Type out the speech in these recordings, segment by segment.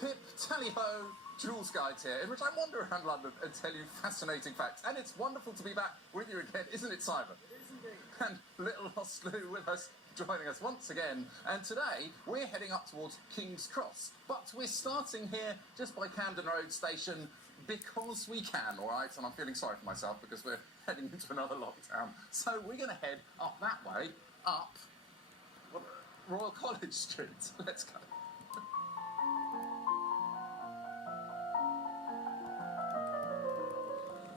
Hip, hip, tally-ho, Jules Guides here, in which I wander around London and tell you fascinating facts. And it's wonderful to be back with you again, isn't it, Simon? It is indeed. And little Lost Lou with us, joining us once again. And today, we're heading up towards King's Cross. But we're starting here just by Camden Road Station because we can, all right? And I'm feeling sorry for myself because we're heading into another lockdown. So we're going to head up that way, up Royal College Street. Let's go.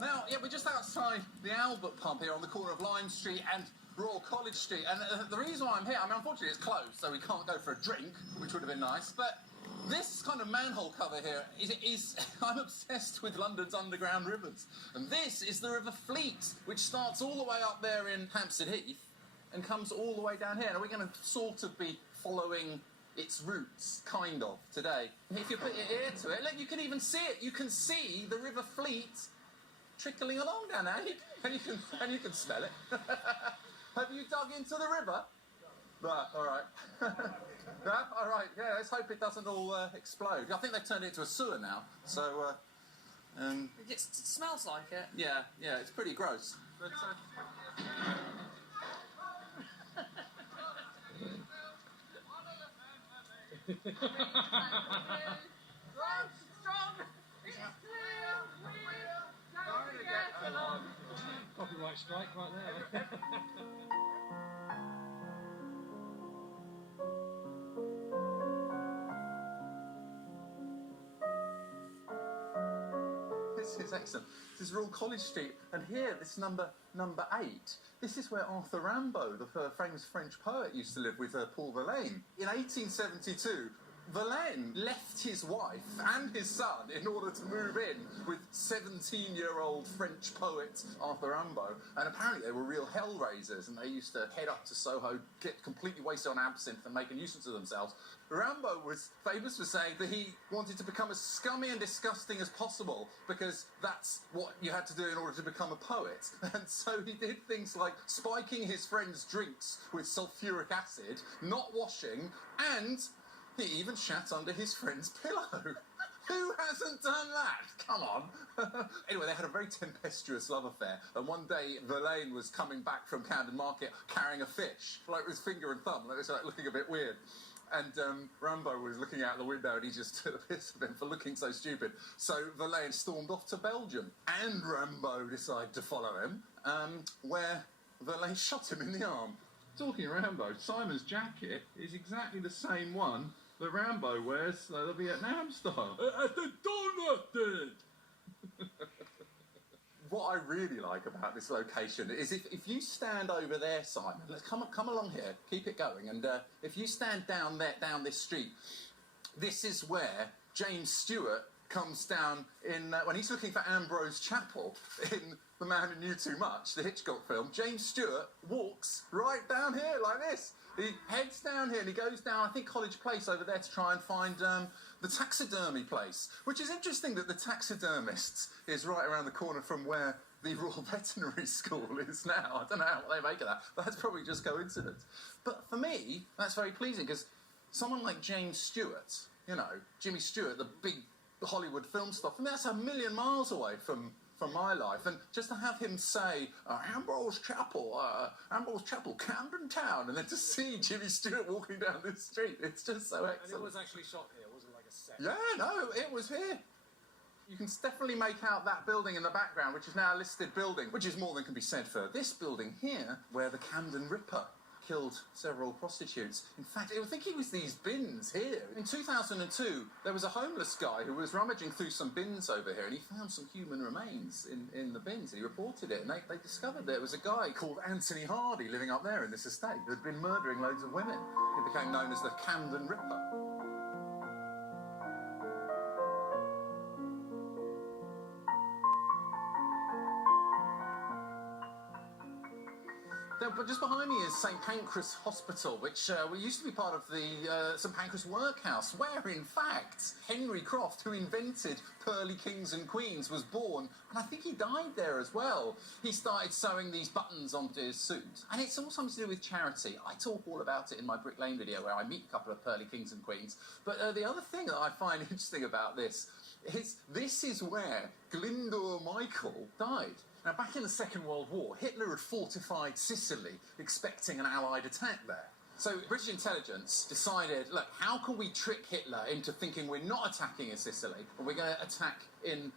Now, yeah, we're just outside the Albert pub here on the corner of Lime Street and Royal College Street. And the reason why I'm here, I mean, unfortunately it's closed, so we can't go for a drink, which would have been nice. But this kind of manhole cover here is I'm obsessed with London's underground rivers. And this is the River Fleet, which starts all the way up there in Hampstead Heath and comes all the way down here. And we're going to sort of be following its roots, kind of, today. If you put your ear to it, look, you can even see it. You can see the River Fleet trickling along down there, and you can smell it. Have you dug into the river? Right, all right. No, all right. Yeah, let's hope it doesn't all explode. I think they've turned it into a sewer now. So, It smells like it. yeah, it's pretty gross. But, Copyright strike right there. This is excellent. This is Royal College Street, and here, this number 8, this is where Arthur Rimbaud, the famous French poet, used to live with Paul Verlaine. In 1872, Verlaine left his wife and his son in order to move in with 17-year-old French poet Arthur Rimbaud. And apparently they were real hellraisers, and they used to head up to Soho, get completely wasted on absinthe and make a nuisance of themselves. Rimbaud was famous for saying that he wanted to become as scummy and disgusting as possible because that's what you had to do in order to become a poet. And so he did things like spiking his friends' drinks with sulfuric acid, not washing, and he even shat under his friend's pillow. Who hasn't done that? Come on. Anyway, they had a very tempestuous love affair, and one day Verlaine was coming back from Camden Market carrying a fish, like with his finger and thumb, like looking a bit weird. And Rimbaud was looking out the window and he just took the piss of him for looking so stupid. So Verlaine stormed off to Belgium, and Rimbaud decided to follow him, where Verlaine shot him in the arm. Talking of Rimbaud, Simon's jacket is exactly the same one that Rimbaud wears the Vietnam style. At the donut did! What I really like about this location is if you stand over there, Simon, let's come along here, keep it going, and if you stand down this street, this is where James Stewart comes down in when he's looking for Ambrose Chapel in The Man Who Knew Too Much, the Hitchcock film. James Stewart walks right down here like this. He heads down here and he goes down, I think, College Place over there to try and find the taxidermy place, which is interesting that the taxidermist is right around the corner from where the Royal Veterinary School is now. I don't know what they make of that, but that's probably just coincidence. But for me, that's very pleasing because someone like James Stewart, you know, Jimmy Stewart, the big Hollywood film star, for me that's a million miles away from my life, and just to have him say Ambrose Chapel, Camden Town, and then to see Jimmy Stewart walking down this street, it's just so excellent. And it was actually shot here, it wasn't like a set. Yeah, no, it was here. You can definitely make out that building in the background, which is now a listed building, which is more than can be said for this building here, where the Camden Ripper killed several prostitutes. In fact, I think it was these bins here. In 2002, there was a homeless guy who was rummaging through some bins over here, and he found some human remains in the bins, and he reported it, and they discovered there was a guy called Anthony Hardy living up there in this estate who had been murdering loads of women. He became known as the Camden Ripper. But just behind me is St Pancras Hospital, which used to be part of the St Pancras Workhouse, where, in fact, Henry Croft, who invented pearly kings and queens, was born, and I think he died there as well. He started sewing these buttons onto his suit, and it's all something to do with charity. I talk all about it in my Brick Lane video, where I meet a couple of pearly kings and queens. But the other thing that I find interesting about this is where Glyndwr Michael died. Now, back in the Second World War, Hitler had fortified Sicily, expecting an Allied attack there. So British intelligence decided, look, how can we trick Hitler into thinking we're not attacking in Sicily and we're going to attack in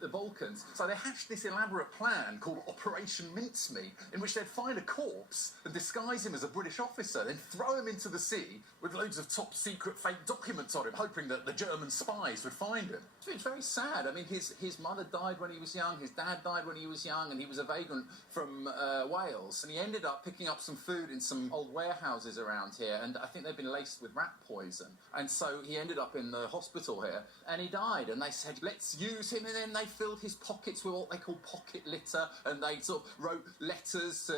the Balkans? So they hatched this elaborate plan called Operation Mincemeat, in which they'd find a corpse and disguise him as a British officer, then throw him into the sea with loads of top-secret fake documents on him, hoping that the German spies would find him. It's very sad. I mean, his mother died when he was young, his dad died when he was young, and he was a vagrant from Wales, and he ended up picking up some food in some old warehouses around here, and I think they'd been laced with rat poison, and so he ended up in the hospital here, and he died, and they said, let's use him, and then they filled his pockets with what they call pocket litter, and they sort of wrote letters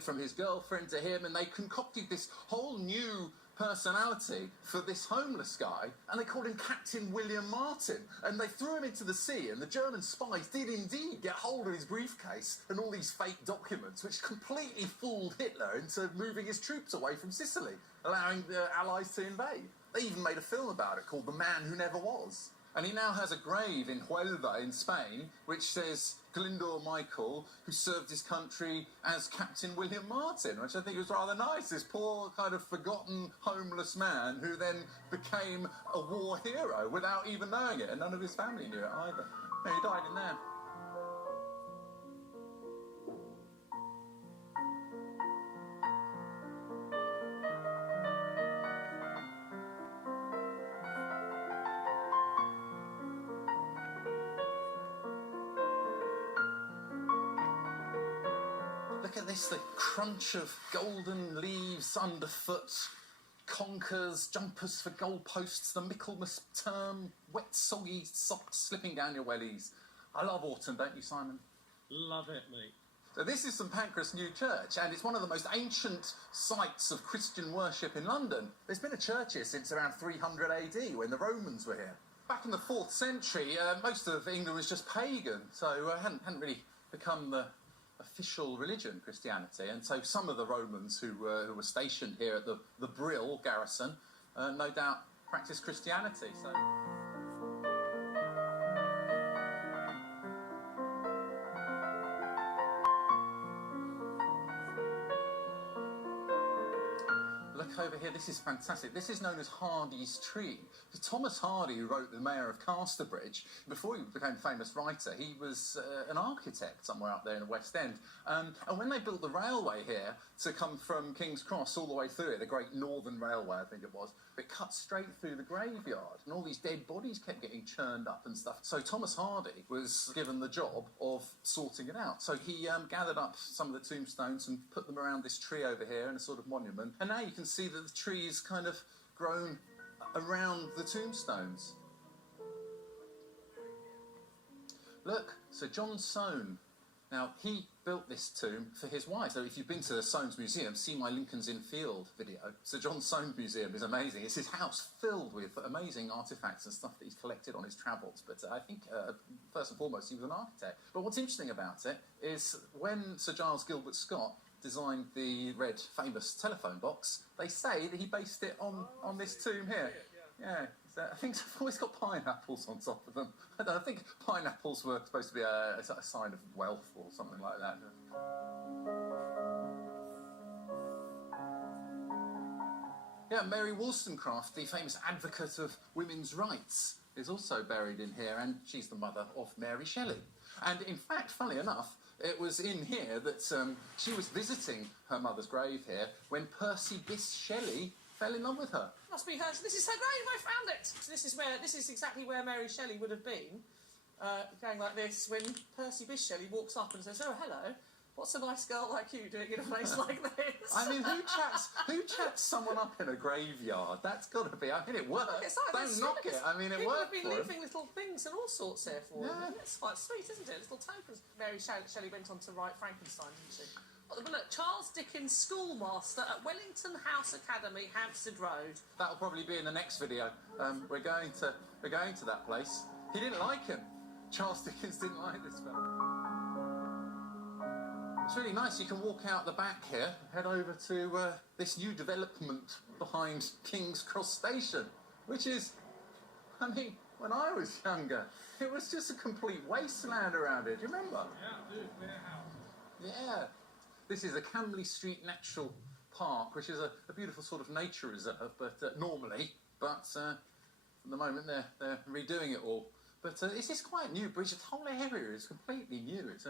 from his girlfriend to him, and they concocted this whole new personality for this homeless guy, and they called him Captain William Martin, and they threw him into the sea, and the German spies did indeed get hold of his briefcase and all these fake documents, which completely fooled Hitler into moving his troops away from Sicily, allowing the Allies to invade. They even made a film about it called The Man Who Never Was. And he now has a grave in Huelva in Spain, which says Glyndwr Michael, who served his country as Captain William Martin, which I think was rather nice. This poor kind of forgotten homeless man who then became a war hero without even knowing it, and none of his family knew it either. No, he died in there. Look at this, the crunch of golden leaves underfoot, conkers, jumpers for goalposts, the Michaelmas term, wet soggy socks slipping down your wellies. I love autumn, don't you, Simon? Love it, mate. So this is St Pancras New Church, and it's one of the most ancient sites of Christian worship in London. There's been a church here since around 300 AD, when the Romans were here. Back in the 4th century, most of England was just pagan, so hadn't really become the official religion, Christianity, and so some of the Romans who were stationed here at the Brill garrison no doubt practiced Christianity. So look over here, this is fantastic. This is known as Hardy's tree. Thomas Hardy, who wrote The Mayor of Casterbridge, before he became a famous writer, he was an architect somewhere up there in the West End. And when they built the railway here to come from King's Cross all the way through it, the Great Northern Railway, I think it was, it cut straight through the graveyard, and all these dead bodies kept getting churned up and stuff. So Thomas Hardy was given the job of sorting it out. So he gathered up some of the tombstones and put them around this tree over here in a sort of monument. And now you can see that the tree is kind of grown around the tombstones. Look, Sir John Soane. Now, he built this tomb for his wife. So if you've been to the Soane's Museum, see my Lincoln's Inn Field video. Sir John Soane Museum is amazing. It's his house filled with amazing artefacts and stuff that he's collected on his travels. But I think, first and foremost, he was an architect. But what's interesting about it is when Sir Giles Gilbert Scott designed the red famous telephone box, they say that he based it on this tomb here. Yeah, I think it's always got pineapples on top of them. I think pineapples were supposed to be a sign of wealth or something like that. Yeah, Mary Wollstonecraft, the famous advocate of women's rights, is also buried in here, and she's the mother of Mary Shelley. And in fact, funnily enough, it was in here that she was visiting her mother's grave here when Percy Bysshe Shelley fell in love with her. Must be hers. This is her grave. I found it. So this is exactly where Mary Shelley would have been, going like this when Percy Bysshe Shelley walks up and says, "Oh, hello. What's a nice girl like you doing in a place like this?" I mean, who chats someone up in a graveyard? That's got to be. I mean, it works. Don't knock it. I mean, it worked. People have been leaving little things and all sorts here for them. Yeah. It's quite sweet, isn't it? Little tokens. Mary Shelley went on to write Frankenstein, didn't she? Look, Charles Dickens Schoolmaster at Wellington House Academy, Hampstead Road. That'll probably be in the next video. We're going to that place. He didn't like him. Charles Dickens didn't like this fella. It's really nice. You can walk out the back here, head over to this new development behind King's Cross Station, which is, I mean, when I was younger, it was just a complete wasteland around it. Do you remember? Yeah, dude, warehouses. Yeah. This is the Camberley Street Natural Park, which is a beautiful sort of nature reserve, but normally, at the moment they're redoing it all. But it's this quite new bridge. The whole area is completely new. It's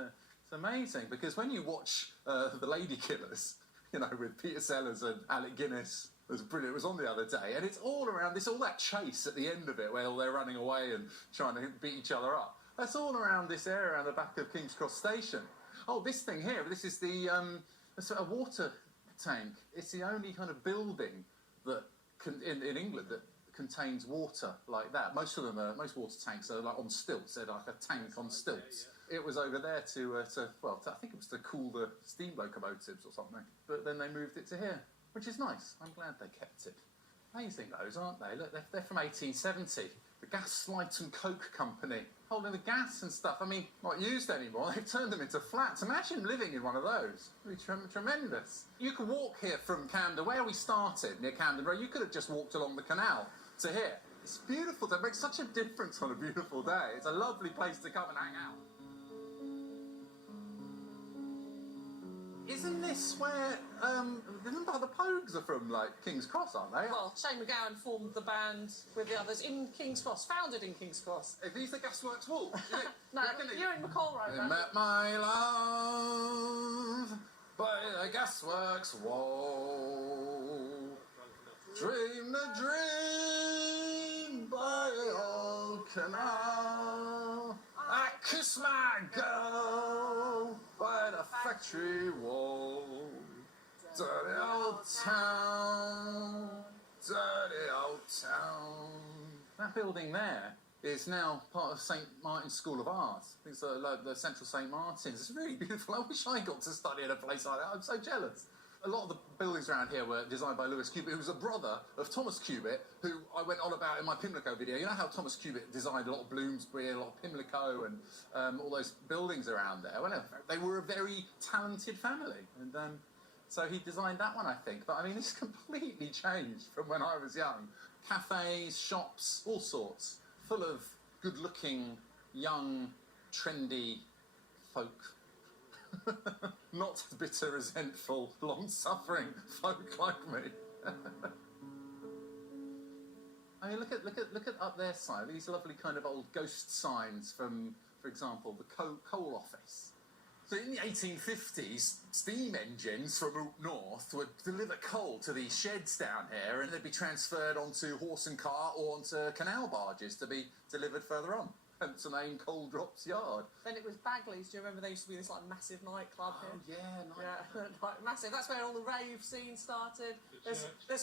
amazing because when you watch The Lady Killers, you know, with Peter Sellers and Alec Guinness, it was brilliant. It was on the other day, and it's all around all that chase at the end of it, where they're running away and trying to beat each other up. That's all around this area, around the back of King's Cross Station. Oh, this thing here. This is a water tank. It's the only kind of building that in England that contains water like that. Most water tanks are like on stilts. They're like a tank on stilts. Yeah. It was over there I think it was to cool the steam locomotives or something. But then they moved it to here, which is nice. I'm glad they kept it. Amazing those, aren't they? Look, they're from 1870. The Gas, Light and Coke Company, holding the gas and stuff. I mean, not used anymore. They've turned them into flats. Imagine living in one of those. It'd be tremendous. You can walk here from Camden, where we started, near Camden Road. You could have just walked along the canal to here. It's beautiful. It makes such a difference on a beautiful day. It's a lovely place to come and hang out. Isn't this where, the Pogues are from, like, King's Cross, aren't they? Well, Shane MacGowan formed the band with the others in King's Cross, founded in King's Cross. Are these the Gasworks Hall? No, you're in McCall Road. I met my love by the Gasworks wall. Dream the dream by the old canal. I kiss my girl by the factory wall. Dirty old town, dirty old town. That building there is now part of St Martin's School of Art. It's like the Central St Martin's. It's really beautiful. I wish I got to study at a place like that. I'm so jealous. A lot of the buildings around here were designed by Lewis Cubitt, who was a brother of Thomas Cubitt, who I went on about in my Pimlico video. You know how Thomas Cubitt designed a lot of Bloomsbury, a lot of Pimlico, and all those buildings around there? Well, they were a very talented family, and so he designed that one, I think. But I mean, it's completely changed from when I was young. Cafes, shops, all sorts, full of good-looking, young, trendy folk. Not bitter, resentful, long-suffering folk like me. I mean, look at up their side. These lovely kind of old ghost signs from, for example, the coal office. So in the 1850s, steam engines from up north would deliver coal to these sheds down here, and they'd be transferred onto horse and cart or onto canal barges to be delivered further on. Hence the name Coal Drops Yard. Then it was Bagley's. Do you remember there used to be this like massive nightclub here? Like, massive. That's where all the rave scene started. There's the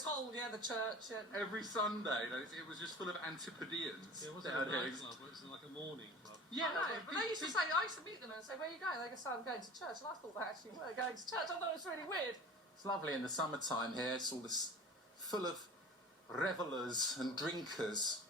church. Every Sunday, it was just full of Antipodeans. It wasn't a nightclub, it was like a morning club. Yeah, I know, but they used to say, I used to meet them and say, where are you going? They go, I'm going to church. And I thought they actually were going to church. I thought it was really weird. It's lovely in the summertime here. It's all this full of revellers and drinkers.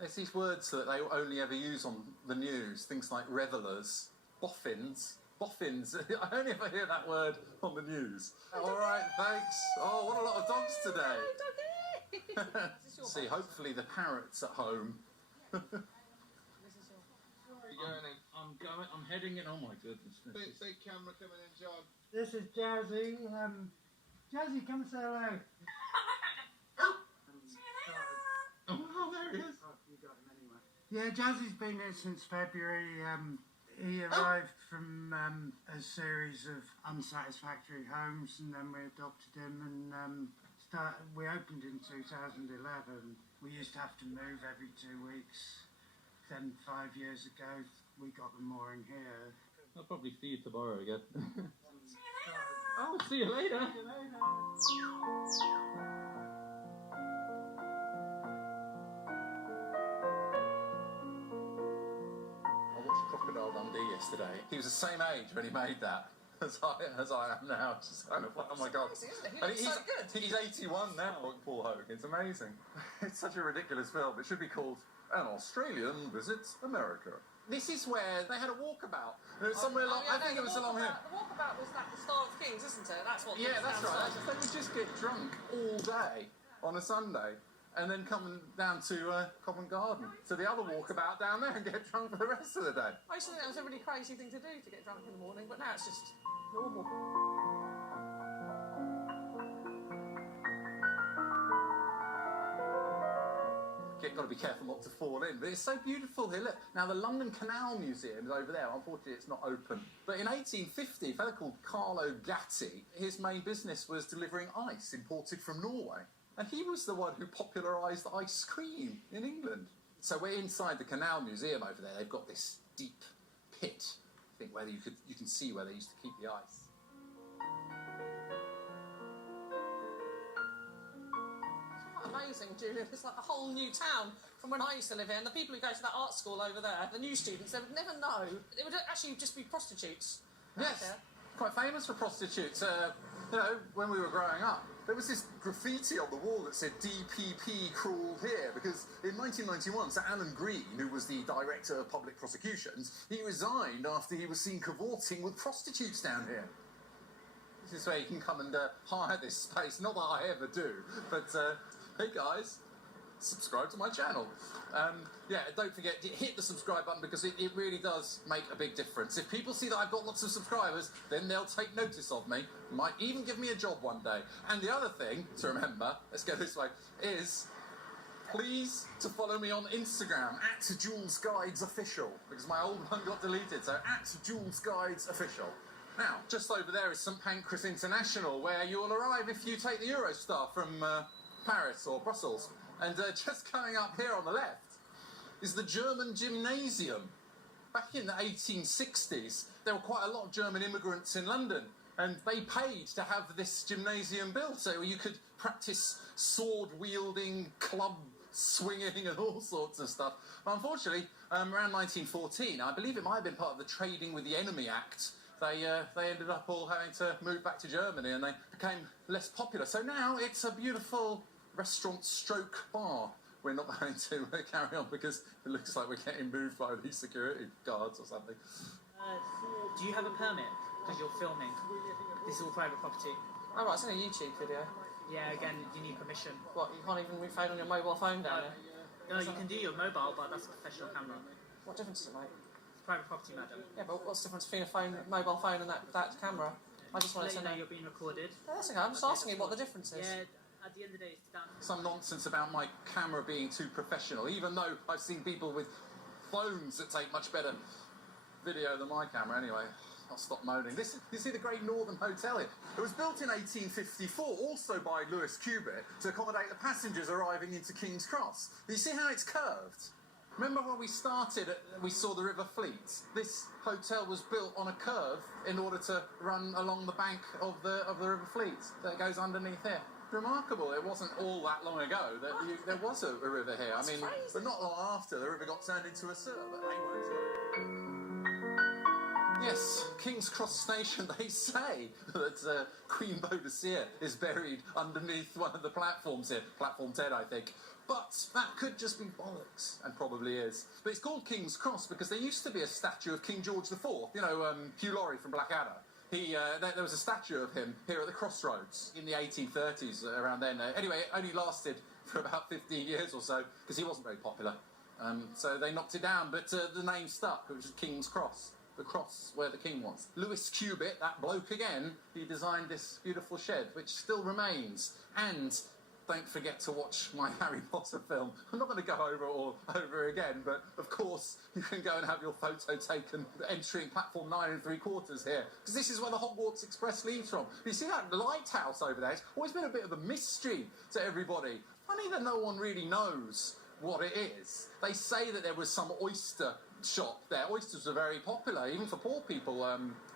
There's these words that they only ever use on the news, things like revellers, boffins. Boffins, I only ever hear that word on the news. All right, thanks. Oh, what a lot of dogs today. See, hopefully the parrot's at home. I'm heading in. Oh my goodness. Big camera coming in, John. This is Jazzy. Jazzy, come say hello. Oh, there he is. Oh, you got him anyway. Yeah, Jazzy's been here since February. He arrived from a series of unsatisfactory homes, and then we adopted him, and we opened in 2011. We used to have to move every 2 weeks. Then 5 years ago, we got them mooring here. I'll probably see you tomorrow again. Oh, see you later. See you later. Crocodile Dundee yesterday. He was the same age when he made that. as I am now. It's just kind of like, oh my god. It's amazing, isn't it? He And looks so good. He's 81 now, Paul Hogan. It's amazing. It's such a ridiculous film. It should be called An Australian Visits America. This is where they had a walkabout. Somewhere along, I think it was along here. The walkabout was like the Star of Kings, isn't it? That's what. Yeah, that's right. downstairs. They would just get drunk all day on a Sunday and then come down to Covent Garden to the other walkabout down there and get drunk for the rest of the day. I used to think that was a really crazy thing to do, to get drunk in the morning, but now it's just normal. Got to be careful not to fall in, but it's so beautiful here. Look, now the London Canal Museum is over there. Unfortunately, it's not open. But in 1850, a fellow called Carlo Gatti, his main business was delivering ice imported from Norway. And he was the one who popularised ice cream in England. So we're inside the Canal Museum over there. They've got this deep pit, I think, where you can see where they used to keep the ice. Amazing, Julian. It's like a whole new town from when I used to live here. And the people who go to that art school over there, the new students, they would never know. It would actually just be prostitutes. Yes, Okay. quite famous for prostitutes. You know, when we were growing up, there was this graffiti on the wall that said DPP crawled here, because in 1991, Sir Alan Green, who was the Director of Public Prosecutions, he resigned after he was seen cavorting with prostitutes down here. This is where you can come and hire this space. Not that I ever do, but hey guys, subscribe to my channel. Yeah, don't forget, hit the subscribe button, because it really does make a big difference. If people see that I've got lots of subscribers, then they'll take notice of me, might even give me a job one day. And the other thing to remember, let's go this way, is please to follow me on Instagram, @JulesGuidesOfficial, because my old one got deleted, so @JulesGuidesOfficial. Now, just over there is St Pancras International, where you will arrive if you take the Eurostar from Paris or Brussels. And just coming up here on the left is the German Gymnasium. Back in the 1860s, there were quite a lot of German immigrants in London, and they paid to have this gymnasium built so you could practice sword-wielding, club swinging and all sorts of stuff. But unfortunately, around 1914, I believe it might have been part of the Trading with the Enemy Act, they ended up all having to move back to Germany, and they became less popular. So now it's a beautiful restaurant stroke bar. We're not going to carry on because it looks like we're getting moved by these security guards or something. Do you have a permit? Because you're filming. This is all private property. Oh, right, it's only a YouTube video. Yeah, again, you need permission. What, you can't even phone on your mobile phone down there? No, you can do your mobile, but that's a professional camera. What difference does it make? It's private property, madam. Yeah, but what's the difference between a mobile phone and that camera? I just wanted Let you to know know. you're being recorded. Yeah, that's okay, I'm just asking you what the difference is. Yeah, at the end of the day, it's done. Some nonsense about my camera being too professional, even though I've seen people with phones that take much better video than my camera. Anyway, I'll stop moaning. You see the Great Northern Hotel here? It was built in 1854, also by Lewis Cubitt, to accommodate the passengers arriving into King's Cross. You see how it's curved? Remember when we started, we saw the River Fleet? This hotel was built on a curve in order to run along the bank of the River Fleet that goes underneath here. Remarkable. It wasn't all that long ago that there was a river here. That's I mean, crazy. but not long after the river got turned into a sewer, but they weren't. Yes, King's Cross Station, they say that Queen Boadicea is buried underneath one of the platforms here, platform 10 I think. But that could just be bollocks, and probably is. But it's called King's Cross because there used to be a statue of King George IV, you know, Hugh Laurie from Blackadder. There was a statue of him here at the Crossroads in the 1830s, around then. Anyway, it only lasted for about 15 years or so, because he wasn't very popular. So they knocked it down, but the name stuck, which is King's Cross. The cross where the king was. Lewis Cubitt, that bloke again, he designed this beautiful shed, which still remains. And don't forget to watch my Harry Potter film. I'm not going to go over it all over again, but of course you can go and have your photo taken entering platform 9 3/4 here, because this is where the Hogwarts Express leaves from. You see that lighthouse over there? It's always been a bit of a mystery to everybody. Funny that no one really knows what it is. They say that there was some oyster shop there. Oysters were very popular, even for poor people,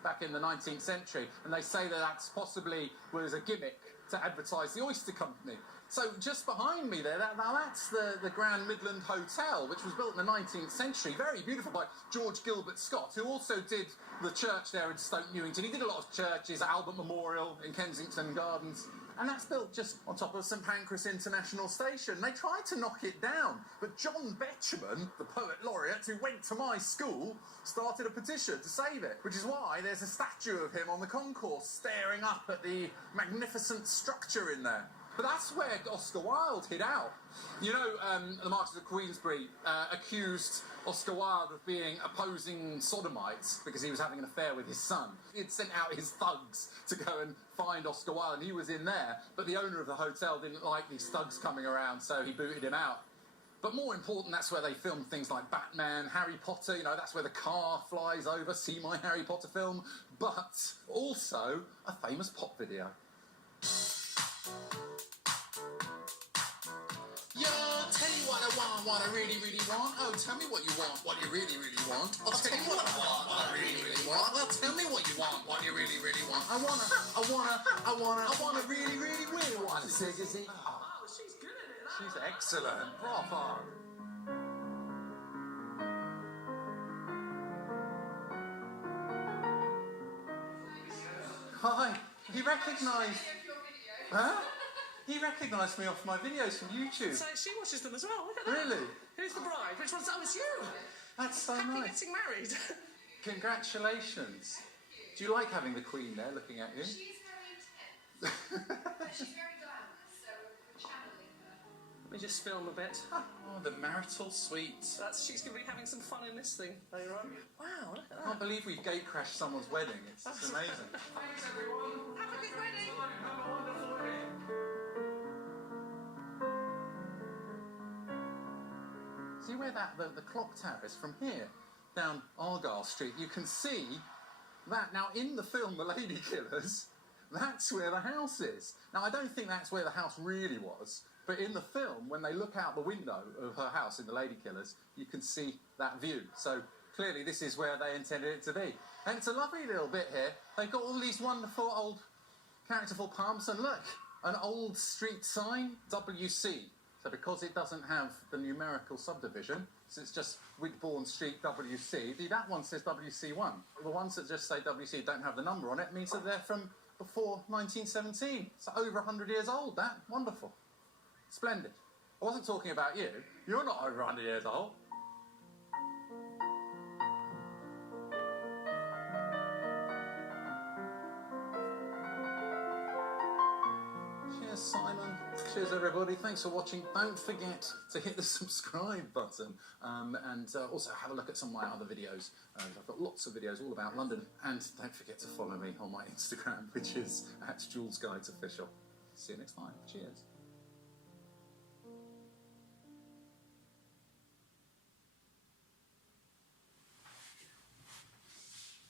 back in the 19th century, and they say that that's possibly was a gimmick to advertise the oyster company. So just behind me there, now that's the Grand Midland Hotel, which was built in the 19th century. Very beautiful by George Gilbert Scott, who also did the church there in Stoke Newington. He did a lot of churches, Albert Memorial in Kensington Gardens. And that's built just on top of St Pancras International Station. They tried to knock it down, but John Betjeman, the poet laureate who went to my school, started a petition to save it, which is why there's a statue of him on the concourse staring up at the magnificent structure in there. But that's where Oscar Wilde hid out. You know, the Marquis of Queensberry accused Oscar Wilde of being opposing sodomites because he was having an affair with his son. He'd sent out his thugs to go and find Oscar Wilde, and he was in there, but the owner of the hotel didn't like these thugs coming around, so he booted him out. But more important, that's where they filmed things like Batman, Harry Potter, you know, that's where the car flies over, see my Harry Potter film, but also a famous pop video. Yo, tell you what I really, really want. Oh, tell me what you want, what you really, really want. I'll tell you what I want, what I really, really want. Well, tell me what you want, what you really, really want. I wanna really, really, really want to say, Oh, she's good at it. she's excellent. Bravo. Hi. He recognised... Huh? He recognised me off my videos from YouTube. So she watches them as well. Look at that. Really? Who's the bride? Which one's that? Oh, it's you. That's so Happy nice. getting married. Congratulations. Do you like having the Queen there looking at you? She's very intense, but she's very glamorous, so we're channeling her. Let me just film a bit. Oh, the marital suite. She's going to be having some fun in this thing later on. Wow, look at I can't that. believe we gate crashed someone's wedding. It's amazing. Thanks, everyone. Have a good wedding. Have a wonderful wedding. See where the clock tower is from here, down Argyle Street? You can see that. Now, in the film The Lady Killers, that's where the house is. Now, I don't think that's where the house really was, but in the film, when they look out the window of her house in The Lady Killers, you can see that view. So, clearly, this is where they intended it to be. And it's a lovely little bit here. They've got all these wonderful old characterful palms, and look, an old street sign, WC. So because it doesn't have the numerical subdivision, so it's just Wigbourne Street WC, that one says WC1. The ones that just say WC don't have the number on it means that they're from before 1917. So over 100 years old, that. Wonderful. Splendid. I wasn't talking about you. You're not over 100 years old. Cheers, Simon. Cheers, everybody. Thanks for watching. Don't forget to hit the subscribe button and also have a look at some of my other videos. I've got lots of videos all about London. And don't forget to follow me on my Instagram, which is @JulesGuidesOfficial. See you next time. Cheers.